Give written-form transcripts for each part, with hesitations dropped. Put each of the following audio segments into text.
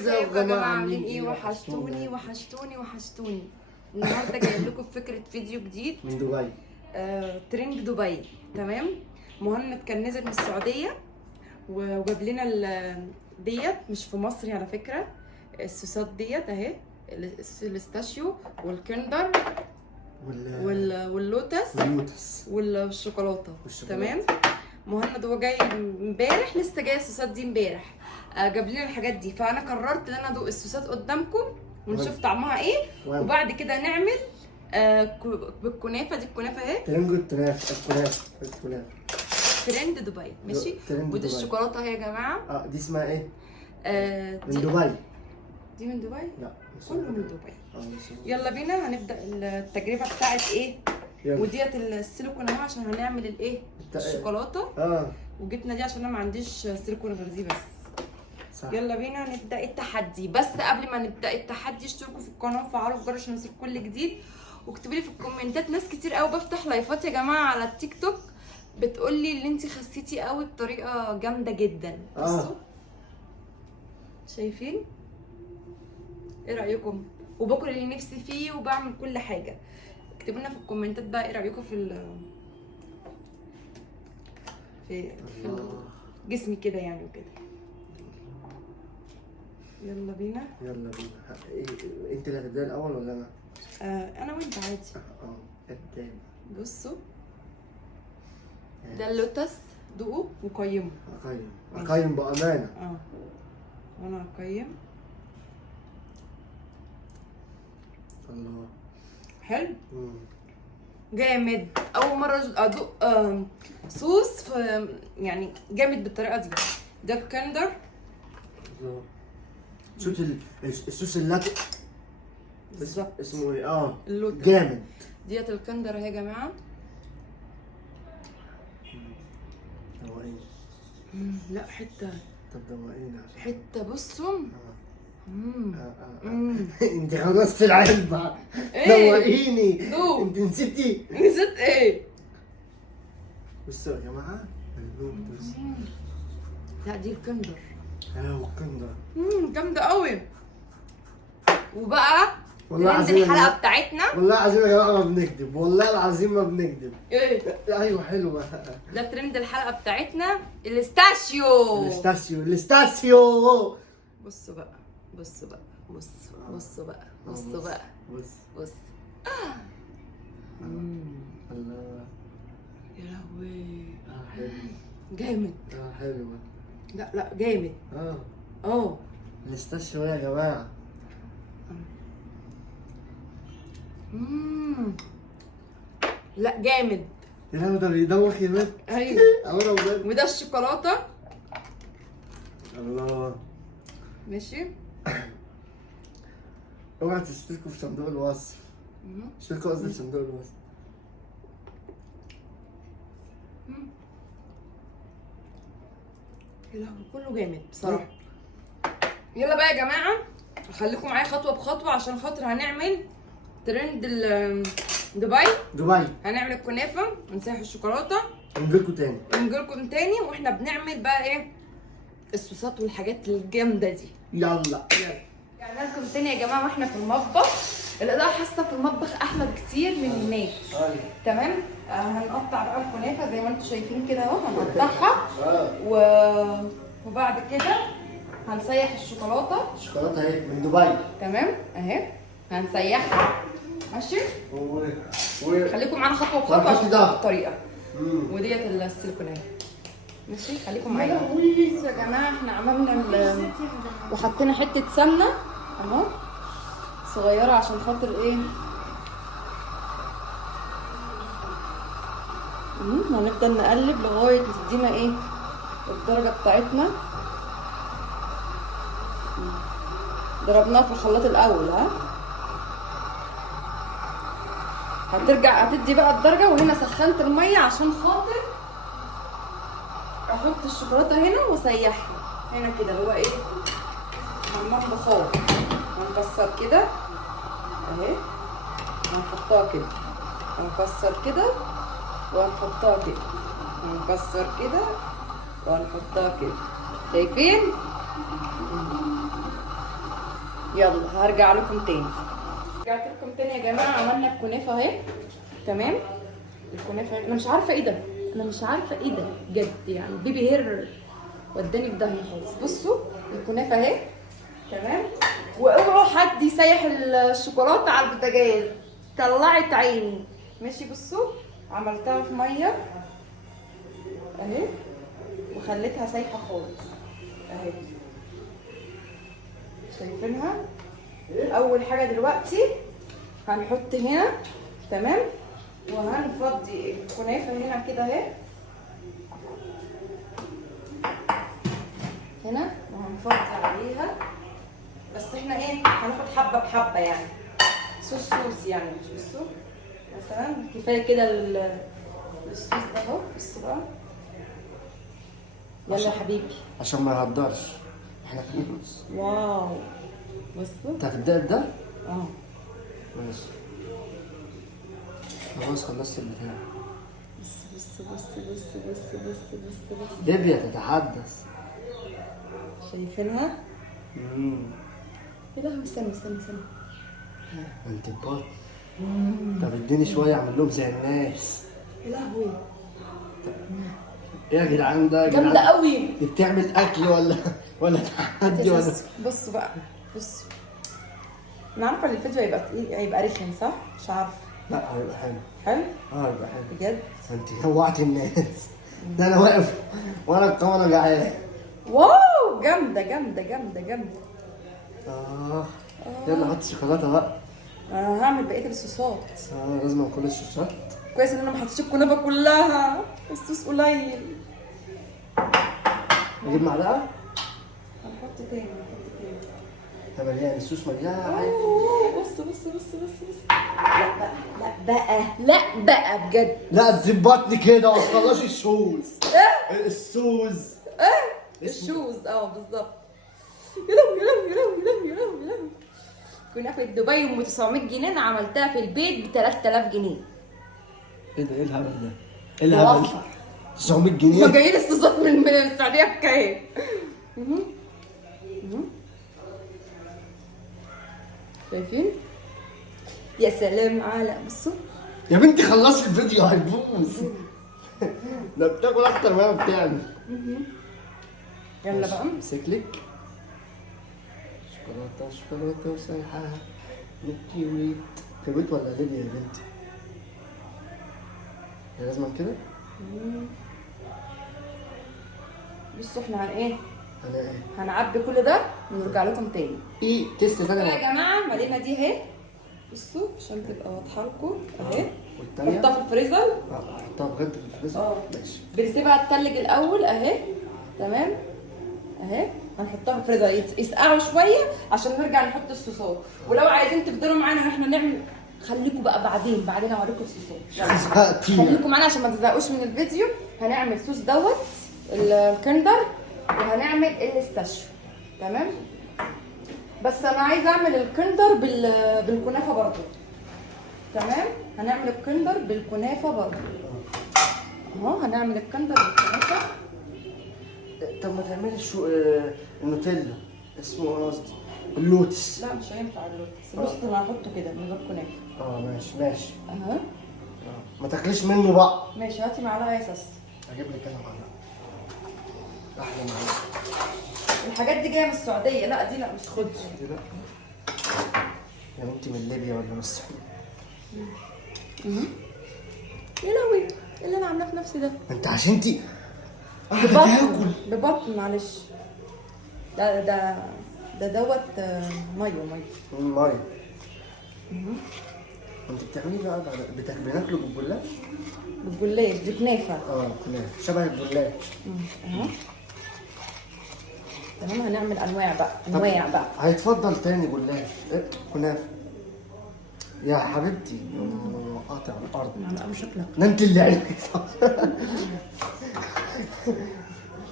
ازيكم يا جماعه عاملين ايه؟ وحشتوني وحشتوني وحشتوني. النهارده جايب لكم فكره فيديو جديد من دبي. ترند دبي. تمام. مهند كان نزل من السعوديه وجاب لنا ديت، مش في مصر على فكره. الصوصات ديت اهي، الاستاشيو والكندر واللوتس والشوكولاته. تمام. مهند هو جاي امبارح، لسه جاي الصوصات دي امبارح، جاب لنا الحاجات دي، فانا قررت ان انا ادوق الصوصات قدامكم ونشوف طعمها ايه، وبعد كده نعمل بالكنافه دي. الكنافه اهي الكنافه ترند دبي. ماشي. ودي الشوكولاته اهي يا جماعه. دي اسمها ايه؟ من دي دبي. دي من دبي؟ لا كله من دبي. يلا بينا هنبدا التجربه بتاعت ايه. وديت السيليكون اهو عشان هنعمل الايه، الشوكولاته. وجبنا دي عشان انا ما عنديش سيليكون غير دي بس. صح. يلا بينا نبدا التحدي. بس قبل ما نبدا التحدي اشتركوا في القناه وفعلوا الجرس عشان يوصلكم كل جديد، واكتبوا لي في الكومنتات. ناس كتير قوي بفتح لايفات يا جماعه على التيك توك بتقول لي ان انت خسيتي قوي بطريقه جامده جدا. بصوا شايفين؟ ايه رايكم؟ وباكل اللي نفسي فيه وبعمل كل حاجه. اكتبوا لنا في الكومنتات بقى ايه رايكم في جسمي كده يعني وكده. يلا بينا. انت اللي هتبداي الاول ولا انا؟ انا وانت عادي. ابداي. بصوا ده اللوتس، دوقوا وقيموا. اقيم بامانه. وانا اقيم. الله حلو. جامد. اول مره ادوق صوص في يعني جامد بالطريقه دي. ده كندر. الصوص اللاتيه بالظبط. اسمه ايه؟ اللوتس. جامد. ديت الكندر اهي يا جماعه. دوقيني. لا حته. طب دوقيني حته. بصوا. انت خلصت العلبه. دوقيني. انت نسيتي. نسيت ايه؟ بصوا يا جماعه. لا دي الكندر. الكندر جامده قوي. وبقى والله ننزل الحلقه بتاعتنا. والله العظيم يا جماعه ما بنكذب، والله العظيم ما بنكذب. ايه؟ ايوه حلوه. ده ترند الحلقه بتاعتنا، الاستاشيو. الاستاشيو. بصوا بقى. بصوا بقى. بصوا بقى. بص. الله. يا لهوي. حلو. جامد. حلوه. لا جامد. الاستاشيو يا جماعه. لا جامد. يا لهوي ده بيدوخ يا بنت. ايوه. وده الشوكولاته. الله. ماشي. اوعى تشتركوا في صندوق الوصف. اشتركوا قصدي في صندوق الوصف. يا لهوي كله جامد بصراحه. يلا بقى يا جماعه خليكم معايا خطوه بخطوه عشان خاطر هنعمل ترند دبي. هنعمل الكنافه ونسيح الشوكولاته ونجيلكم تاني واحنا بنعمل بقى ايه الصوصات والحاجات الجامده دي. يلا. رجعنا لكم تاني يا جماعه واحنا في المطبخ. الاضاءه حاسه في المطبخ احلى بكتير من هناك. تمام. هنقطع بقى الكنافه زي ما انتم شايفين كده اهو. هنقطعها وبعد كده هنسيح الشوكولاته اهي من دبي. تمام اهي هنسيحها. ماشي. خليكم معانا خطوه بخطوه عشان تعرفوا الطريقه. وديت السيليكون اهي. ماشي خليكم معايا. بصوا يا جماعه احنا عملنا وحطينا حته سمنه اهو صغيره عشان خاطر ايه هنفضل نقلب لغايه تدينا ايه الدرجه بتاعتنا. ضربناها في الخلاط الاول. هتدي بقى الدرجه. وهنا سخنت الميه عشان خاطر احط الشوكولاته هنا واسيحها هنا كده اللي هو ايه حمام بخار. هنكسر كده اهي. هنحطها كده هنكسر كده وهنحطها كده. هنكسر كده وهنحطها كده. شايفين؟ يلا هرجع لكم تاني. رجعت لكم تاني يا جماعه. عملنا الكنافه اهي. تمام. الكنافه انا مش عارفه ايه ده، انا مش عارفه ايه ده بجد يعني. بيبي هير وداني في داهيه خالص. بصوا الكنافه اهي. تمام. واوعوا حد يسيح الشوكولاته على البوتاجاز، طلعت عيني. ماشي. بصوا عملتها في ميه اهي وخليتها سايحه خالص اهي. شايفينها؟ اول حاجه دلوقتي هنحط هنا. تمام. وهنفضي الكنافه هنا كده اهي، هنا، وهنفضي عليها. بس احنا ايه هناخد حبه بحبه يعني، صوص يعني. مش بصوا مثلا كفايه كده الصوص ده اهو. بصوا بقى. يلا يا حبيبي عشان ما يهدرش. احنا كنوز. واو. بصوا انت هتبدأ بده؟ اه ماشي. خلاص خلصت البتاع. بص. ليبيا تتحدث. شايفينها؟ يا لهوي. استنى. انت بط. طب اديني شويه اعمل لهم زي الناس. يا لهوي ايه يا جدعان ده؟ يا جامده جدعان قوي. دي بتعمل اكل ولا تحدي ولا؟ بصوا بقى. بص انا عارفه ان الفيديو هيبقى رخم صح؟ مش عارفه. لا هيبقى حلو. حلو؟ هيبقى حلو بجد؟ انت جوعتي الناس. ده انا واقف وانا الكاميرا جعان. واو جامده. يلا حط شوكولاته بقى. انا هعمل بقيه الصوصات. لازم كل الصوصات. كويس ان انا ما حطيتش الكنافه كلها، الصوص قليل. اجيب معلقه؟ هنحط تاني. ده مليان الصوص مليان. بص. لا بقى بجد. لا تظبطني كده ما تخلصش الشوز. السوز. الشوز بالظبط. يا لهوي. كنافه دبي ب 900 جنيه، انا عملتها في البيت ب 3000 جنيه. ايه ده؟ ايه الهبل ده؟ ايه الهبل؟ 900 جنيه؟ ما جايين استضافات من السعوديه بكام؟ شايفين؟ يا سلام على بصوا يا بنتي خلصي الفيديو هيبوظ. ده بتاكل اكتر ما هي بتعمل. يلا بقى امسك لك شوكولاته وسايحه. كيويت كيويت ولا ليبيا يا بنتي؟ هي لازم كده؟ بصوا احنا ايه؟ ايه؟ هنعبي كل ده ونرجع لكم تاني. ايه تيست تاني يا جماعه مالينا دي اهي. بصوا عشان تبقى واضحه لكم اهي. والتانية؟ نحطها في الفريزر. نحطها بجد في الفريزر؟ ماشي. بنسيبها تتلج الاول اهي. تمام اهي. هنحطها في الفريزر يسقعوا شويه عشان نرجع نحط الصوصات. ولو عايزين تفضلوا معانا واحنا نعمل، خليكم بقى بعدين اوريكم الصوصات. خليكم معانا عشان ما تزهقوش من الفيديو. هنعمل صوص دوت الكندر وهنعمل الاستاشيو. تمام. بس انا عايزه اعمل الكندر بالكنافه برضو. تمام. هنعمل الكندر بالكنافه برضو اهو. هنعمل الكندر بالكنافه. طب ما تعملي النوتيلا اسمه قصدي اللوتس. لا مش هينفع اللوتس. بص انا هحطه كده من غير كنافه. ماشي. اها. ما تاكليش منه بقى. ماشي. هاتي معلقه يا ساس. هجيب لك انا معلقه. احلى معلقه. الحاجات دي جايه من السعوديه. لا دي لا مش خدش. لا يا بنتي من ليبيا ولا من السعوديه؟ يا لهوي ايه اللي انا عاملاه في نفسي ده؟ انت عشان انتي تاكل ببطن معلش. ده دوت ميه. انت بتعملي بقى بناكله بالجلاش؟ بالجلاش دي كنافه. كنافه شبه الجلاش. اهو. تمام. هنعمل انواع بقى. هيتفضل تاني جلاش. كنافه يا حبيبتي. قاطع الارض. معلقه شكلك. انت اللي عرفتي.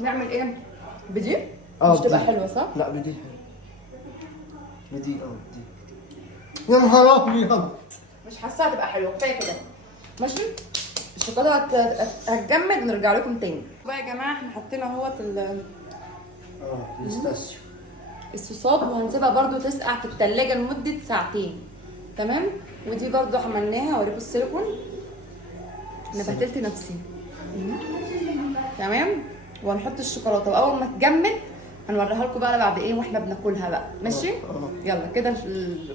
نعمل ايه؟ بدي؟ مش تبقى حلوه صح؟ لا بدي. يا نهار ابيض. مش حاساها تبقى حلوه. كفايه كده. ماشي. الشوكولاته هتجمد ونرجع لكم تاني. بقى يا جماعه احنا حطينا اهوت الاستاشيو. الصوصات، وهنسيبها برضو تسقع في التلاجة لمدة ساعتين. تمام. ودي برضو عملناها، اوريكم السيليكون. انا بهدلت نفسي. تمام. وهنحط الشوكولاته، واول ما تجمد هنوريها لكم بقى بعد ايه واحنا بناكلها بقى. ماشي. يلا كده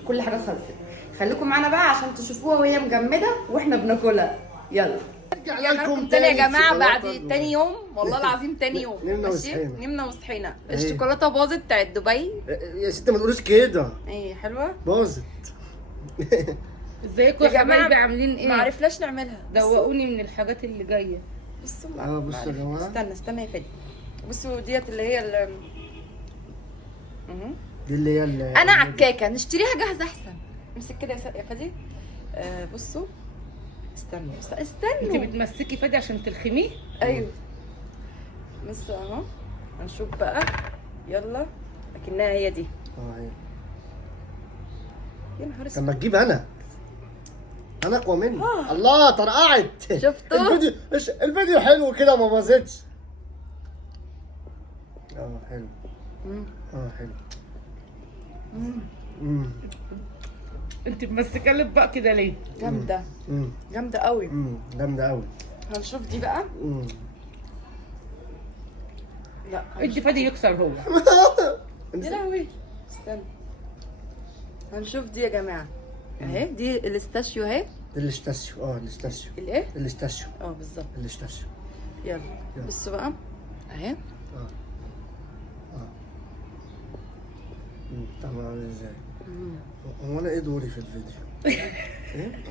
كل حاجه خلصت. خليكم معانا بقى عشان تشوفوها وهي مجمده واحنا بناكلها. يلا لكم تاني يا جماعه بعد تاني يوم، والله العظيم تاني يوم. نمنا وصحينا. الشوكولاته باظت بتاعت دبي يا ستي ما تقولوش كده. ايه حلوه باظت. ازيكم يا حبايبي عاملين ايه؟ ما عرفناش نعملها. دوقوني من الحاجات اللي جايه. بصوا بصوا يا جماعه، استنى يا فادي. بصوا ديت اللي هي دي اللي هي انا عكاكه، نشتريها جاهزه احسن. امسك كده يا فادي. بصوا استنوا انت بتمسكي فادي عشان تلخميه؟ ايوه. بصوا اهو، هنشوف بقى. يلا اكنها هي دي. هي. يا نهار طب اسود. ما تجيب انا اقوى مني. الله طرقعت. شفتوا؟ الفيديو حلو كده ما باظتش. حلو. حلو. انت ممسكه لب بقى كده ليه؟ جامده. جامده قوي. جامده قوي. هنشوف دي بقى. لا ادي فادي يكسر هو. يا لهوي. استنى هنشوف دي يا جماعه. اهي دي الاستاشيو اهي. الاستاشيو. الاستاشيو. الايه؟ الاستاشيو. بالظبط الاستاشيو. يلا بصوا بقى اهي. طب عامل ازاي؟ هو انا ايه دوري في الفيديو؟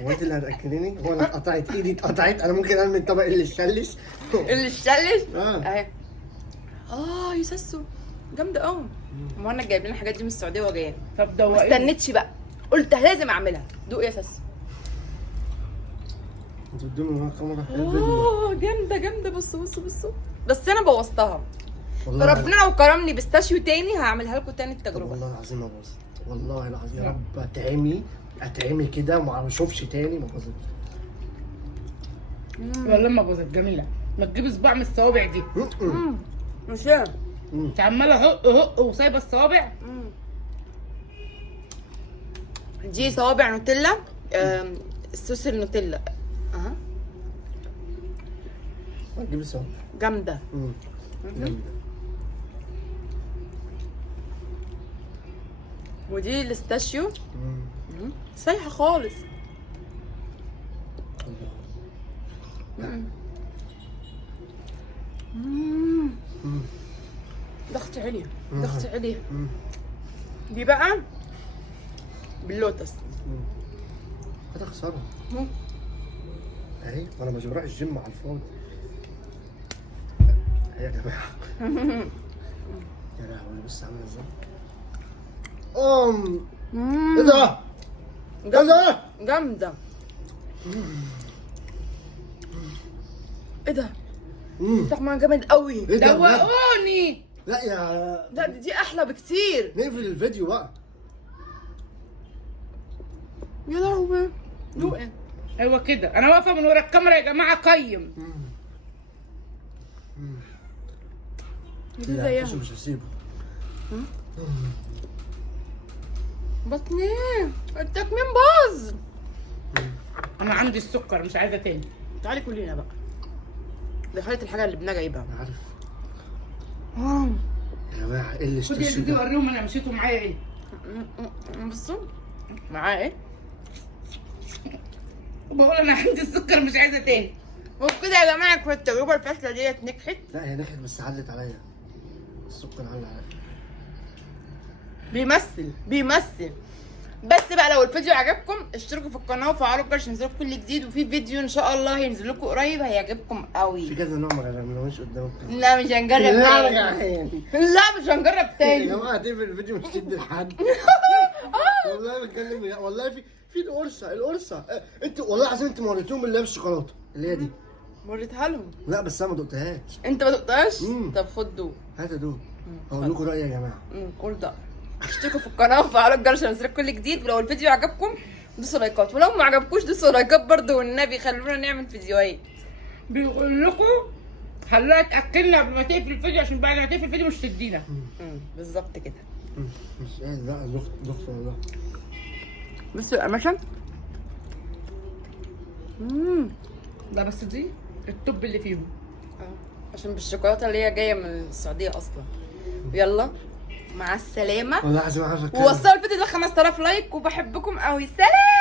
هو انت اللي هتاكليني؟ هو انا اتقطعت ايدي اتقطعت، انا ممكن ارمي الطبق اللي اتشلش؟ اللي اتشلش؟ اهي. يا ساسو جامده قوي. ما انا جايب لنا الحاجات دي من السعوديه وجايه. طب ما دوقيني. استنيتش بقى، قلت لازم اعملها. دوق يا ساسو. انتوا قدامي الكاميرا. جامده. بصوا بس انا بوظتها. والله ربنا لو كرمني بيستاشيو تاني هعملها لكم تاني التجربه. والله العظيم ما باظت، والله العظيم يا رب اتعمي كده وما اشوفش تاني ما باظتش. والله ما باظت، جميله. ما تجيب صباع من الصوابع دي. مش انت عماله هق وسايبه الصوابع. دي صوابع نوتيلا. الصوص النوتيلا. هتجيب الصوابع. جامده. جامده. ودي الاستاشيو. سايحه خالص. ضغط عليا. دي بقى باللوتس. هتخسرها اهي، وانا مش بروح الجيم على الفاضي. يا جماعه يا لهوي بص عامله ازاي. ايه ده؟ جامده. ايه ده؟ طعمها جامد قوي. دوقوني. لا يا لا دي احلى بكتير. نقفل الفيديو بقى. يا لهوي. دوق. ايوه كده، انا واقفه من ورا الكاميرا يا جماعه قيم. دي زيها. مش هسيبه. بطني التكميم باظ. انا عندي السكر مش عايزه تاني. تعالي كلنا بقى. دي خلت الحاجه اللي ابنها جايبها. انا عارف. يا جماعه ايه اللي خدي الفيديو وريهم انا مشيتوا معايا ايه. بصوا معاه ايه. بقول انا عندي السكر مش عايزه تاني. وبكده يا جماعه كانت التجربه الفاشله ديت نجحت. لا هي نجحت بس علت عليا. السكر علق عليا. بيمثل. بس بقى لو الفيديو عجبكم اشتركوا في القناه وفعلوا الجرس عشان ينزلكم كل جديد، وفي فيديو ان شاء الله هينزل لكم قريب هيعجبكم قوي. في كذا نوع ما جربناهوش قدامك. لا مش هنجرب تاني. لا مش هنجرب تاني. يا جماعه هتقفل الفيديو مش تدي لحد. والله بتكلم والله في القرصه انت والله العظيم انت ما وريتهم اللي هي بالشوكولاته اللي هي دي. وريتها لهم. لا بس انا ما دقتهاش. انت ما دقتهاش؟ طب خد دوق. هات ادوق. هقول لكم رايي يا جماعه. قول ده. اشتركوا في القناه وفعلوا الجرس عشان ينزلكم كل جديد، ولو الفيديو عجبكم دوسوا لايكات، ولو ما عجبكوش دوسوا لايكات برضه والنبي خلونا نعمل فيديوهات. بيقول لكم خلوها تاكلنا قبل ما تقفل الفيديو عشان بعد ما تقفل الفيديو مش تدينا. بالظبط كده. مش قادر، لا دكتور والله. بصوا يا قماشة. لا بس دي التوب اللي فيهم. عشان بالشوكولاتة اللي هي جاية من السعودية أصلا. يلا مع السلامة. والله العظيم عارف اتكلم. ووصلوا الفيديو ده 5000 لايك وبحبكم قوي. سلام.